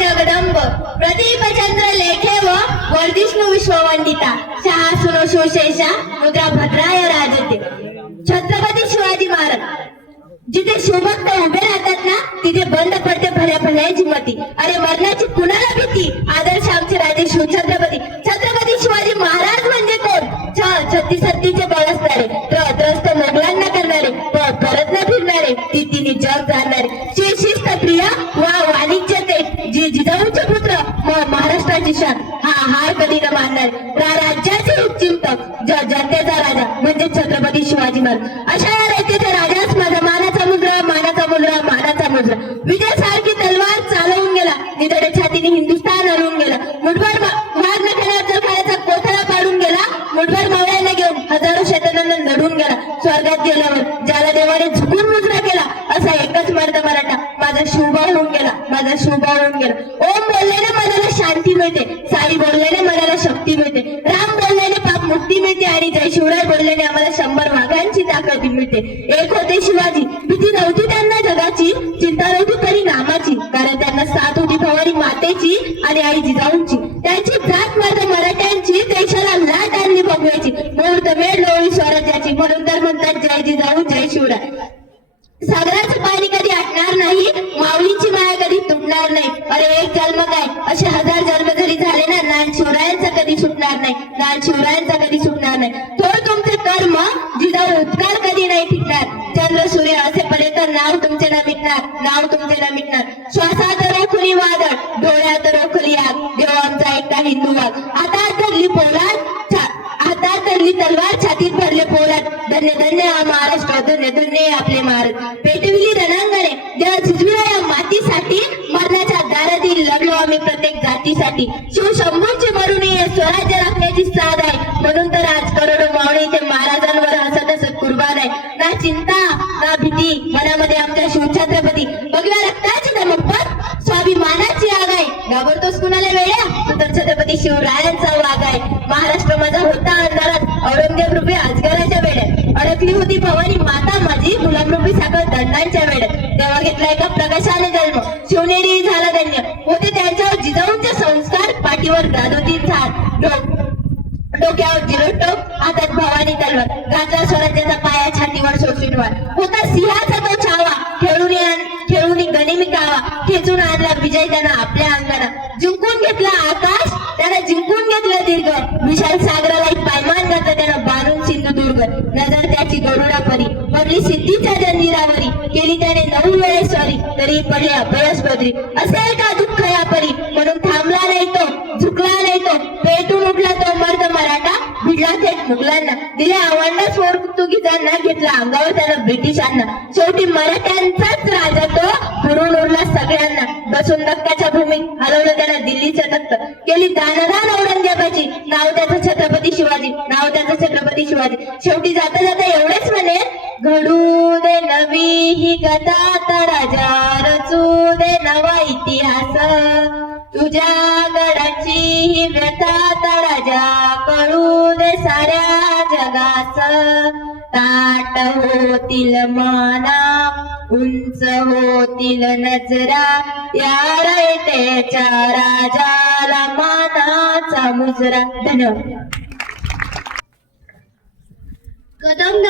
जगदंब. प्रदीप चंद्र लेखे व वर्धिष्णु विश्ववंदिता. शहा सुनो शिवशेषा मुद्रा भद्राय राजते. छत्रपती शिवाजी महाराज जिथे शिवभक्त उभे राहतात ना तिथे बंद पडते भल्या भल्याची मती अरे मरणाची कुणाला भीती आदर्श आमचे राजे शिव छत्रपती. छत्रपती शिवाजी महाराज म्हणजे कोण? छत्तीस सत्तीचे बळ महाराष्ट्राची हा हार कधी न मानणार त्या राज्याचे उपचिंतक ज जनतेचा राजा म्हणजे छत्रपती शिवाजी महाराज. अशा या रयतेच्या राजाच माझा मानाचा मुद्रा मानाचा मुद्रा मानाचा मुद्रा. विजय सारखी तलवार चालवून गेला. निधडे छातीने हिंदुस्थान हरवून गेला. मुठभर मा- मार खाण्याचा खाण्याचा कोथळा पाडून गेला मुठभर मावळ्यांना घेऊन हजारो शेतनांना लढून गेला. स्वर्गात गेल्यावर ज्याला देवाने झुकून मुजरा केला असा एकच मर्द मराठा माझा शिवभाव होऊन गेला. माझा शिवभाव होऊन गेला. ओम बोलल्याने मनाला शांती मिळते. साई बोलल्याने मनाला शक्ती मिळते. राम बोलल्याने पाप मुक्ती मिळते आणि जय शिवराय बोलल्याने आम्हाला शंभर वाघांची ताकद मिळते. एक होते शिवाजी. भीती नव्हती त्यांना जगाची चिंता नव्हती तरी नामाची. कारण त्यांना साथ होती भवानी मातेची आणि आई जिजाऊंची. त्यांची जात मर्द मराठ्यांची देशाला लाट आणली भगवायची मुहूर्त वेळ लोळी स्वराज्याची. म्हणून तर म्हणतात जय जिजाऊ जय शिवराय. सागराचं पाणी कधी आटणार नाही? माऊलीची सुटणार नाही. अरे एक जन्म काय असे हजार जन्म जरी झाले ना लाल शिवरायांचा कधी सुटणार नाही. लाल शिवरायांचा कधी सुटणार नाही. तो तुमचे कर्म जिजा उपकार कधी नाही टिकणार. चंद्र सूर्य असे पडे नाव तुमचे न मिटणार. नाव तुमचे न मिटणार. श्वासात रोखली वादळ डोळ्यात रोखली आग. देव आमचा एकटा हिंदू वाघ. आता धरली पोलाद छा- हातात धरली तलवार छातीत भरले पोलाद. धन्य धन्य हा महाराष्ट्र धन्य धन्य आपले महाराज पेटविली रणांगणे. देवा झिजविला या मातीसाठी आम्ही प्रत्येक जातीसाठी शिव शंभूची मरुणी स्वराज्य राखण्याची साध आहे. म्हणून तर आज करोडो मावळे ते महाराजांवर हसत हसत कुर्बान आहे. ना चिंता ना भीती मनामध्ये आमच्या शिवछत्रपती. भगव्या रक्ताची धमकपत स्वाभिमानाची आग आहे. घाबरतोस कुणाला वेळ्या तर छत्रपती शिवरायांचा वाघ आहे. महाराष्ट्र माझा होता अंधारात. औरंगजेब रूपी अजगराच्या वेळेत अडकली होती भवानी माता माझी गुलाम रूपी साखर दंडांच्या वेळेत तेव्हा घेतला एका प्रकाशाने जन्म. शिवनेरी झाला धन्य होते त्यांच्यावर जिजाऊंचे संस्कार पाठीवर दादोती झाड डोक डोक्यावर जिरोटोप हातात भवानी तलवार. घातला स्वराज्याचा पाया छातीवर शोषूनवार होता सिंहाचा तो छावा खेळून खेळून गनिमी कावा. खेचून आणला विजय त्यानं आपल्या अंगाना जिंकून घेतला आकाश त्यानं जिंकून घेतलं दीर्घ. विशाल सागराला एक पायमान घातलं त्यानं बांधून सिंधुदुर्ग. नजर त्याची गरुडा परी पडली सिद्धीच्या जंजिरावरी. केली त्याने नऊ वेळेस सॉरी तरी पडले अपयश बदरी असेल का दुःख या परी म्हणून थांबला नाही तो. पेटून तो मर्द मराठा. भिडला थेट मुघलांना. दिल्या आव्हानास पोर्तुगीजांना घेतला अंगावर त्यानं ब्रिटिशांना. शेवटी मराठ्यांचाच राजा तो फिरून उरला सगळ्यांना. बसून दक्काच्या भूमीत हलवलं त्याला दिल्लीचं तख्त केली दानदान औरंगजेबाची. नाव त्याचं छत्रपती शिवाजी. नाव त्याचं छत्रपती शिवाजी. शेवटी जाता जाता एवढेच म्हणे घडू दे नवी ही कथा राजा रचू दे नवा इतिहास. तुझ्या गडाची ही व्यथा तळाजा कळू दे साऱ्या जगास ताट होतील माना उंच होतील नजरा. या रयतेच्या राजाला मानाचा मुजरा. धन्यवाद. कदम